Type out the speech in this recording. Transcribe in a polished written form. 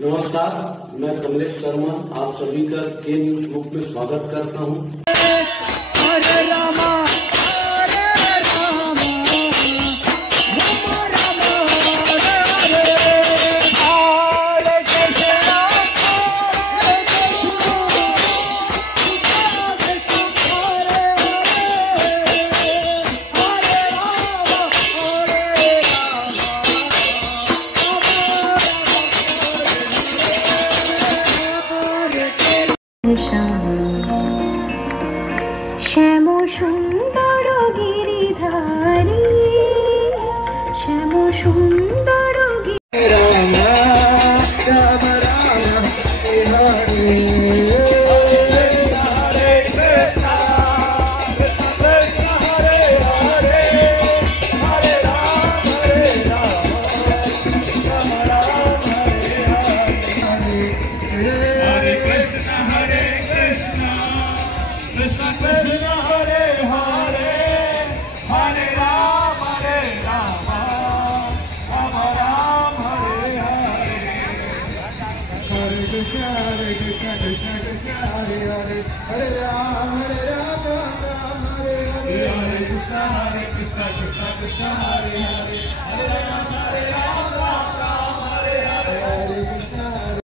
नमस्कार, मैं कमलेश शर्मा आप सभी का के न्यूज ग्रुप में स्वागत करता हूं। हरे रामा শ্যাম সুন্দর গিরিধারী শ্যাম সুন্দর রাম রাম রাম হরে Krishna Krishna Krishna Hare Hare Hare Ram Ram Ram Hare Hare Hare Krishna Krishna Krishna Hare Hare Hare Ram Ram